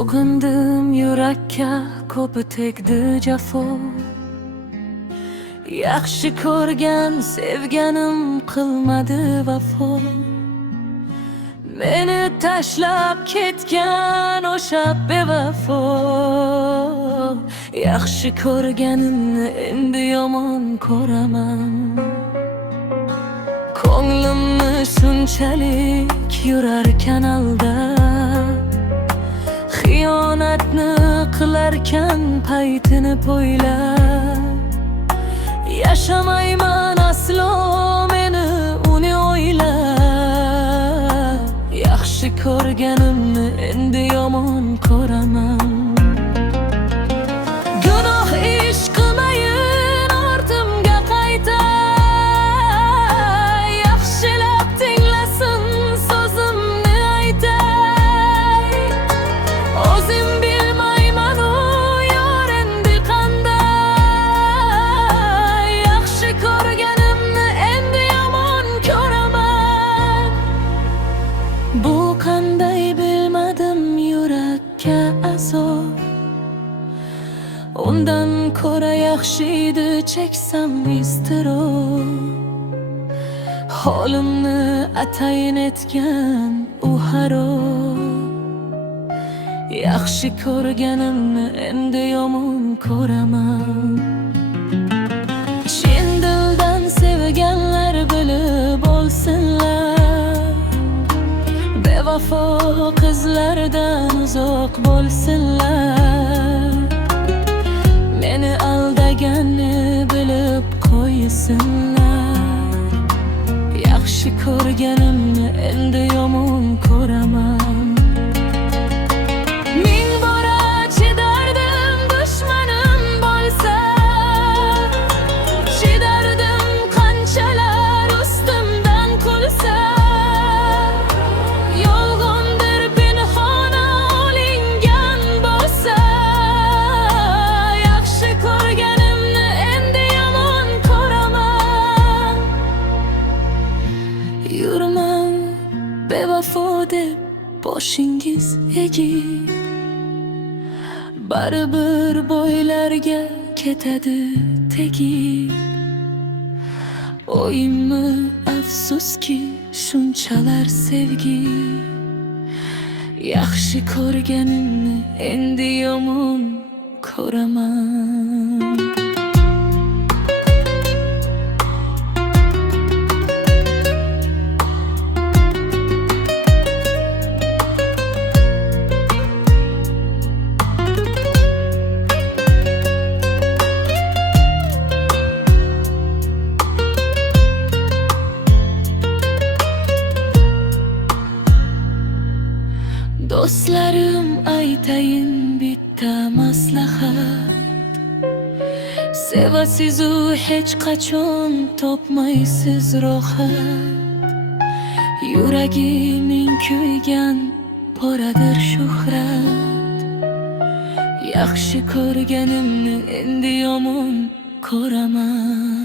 So'kindim yurakka, ko'pi tegdi jafo. Yaxshi ko'rgan sevganim qilmadi vafo. Meni tashlab ketgan o'sha bevafo. Yaxshi ko'rganimni endi yomon ko'raman. Ko'nglimni shunchalik yurarkan aldab, xiyonatni qilarkan paytini poylab. Yashamayman aslo meni uni o'ylab. Yaxshi ko'rganimni endi yomon ko'raman. Gunoh ish qilmayin ortimga qaytay. Yaxshilab tinglasin so'zimni aytay. O'zim bilmayman u yor endi qanday. Yaxshi ko'rganimni endi yomon ko'raman. Bu qanday bilmadim yurakka azob. Undan ko'ra yaxshi edi cheksam iztirob. Holimni atayin etgan u harob. Yaxshi ko'rganimni endi yomon ko'raman. Chin dildan sevganlar bilib olsinlar. Bevafo qizlardan uzoq bo'lsinlar. Meni aldaganni bilib qo'ysinlar. Yaxshi ko'rganimni endi yomon ko'raman. Ming bora chidardim dushmanim bo'lsa. Chidardim qanchalar ustimdan kulsa. Yolg'ondir pinhona olingan bo'lsa. Yaxshi ko'rganimni endi yomon ko'raman. Yurmang bevafo deb boshingiz egib. Baribir bo'ylarga ketadi tegib. O'yimmi afsuski shunchalar sevgi. Yaxshi ko'rganimni endi yomon ko'raman. Do'stlarim aytayin bitta maslahat. Sevasiz-u hech qachon topmaysiz rohat. Yuragining kuygan poradir shuhrat. Yaxshi ko'rganimni endi yomon ko'raman.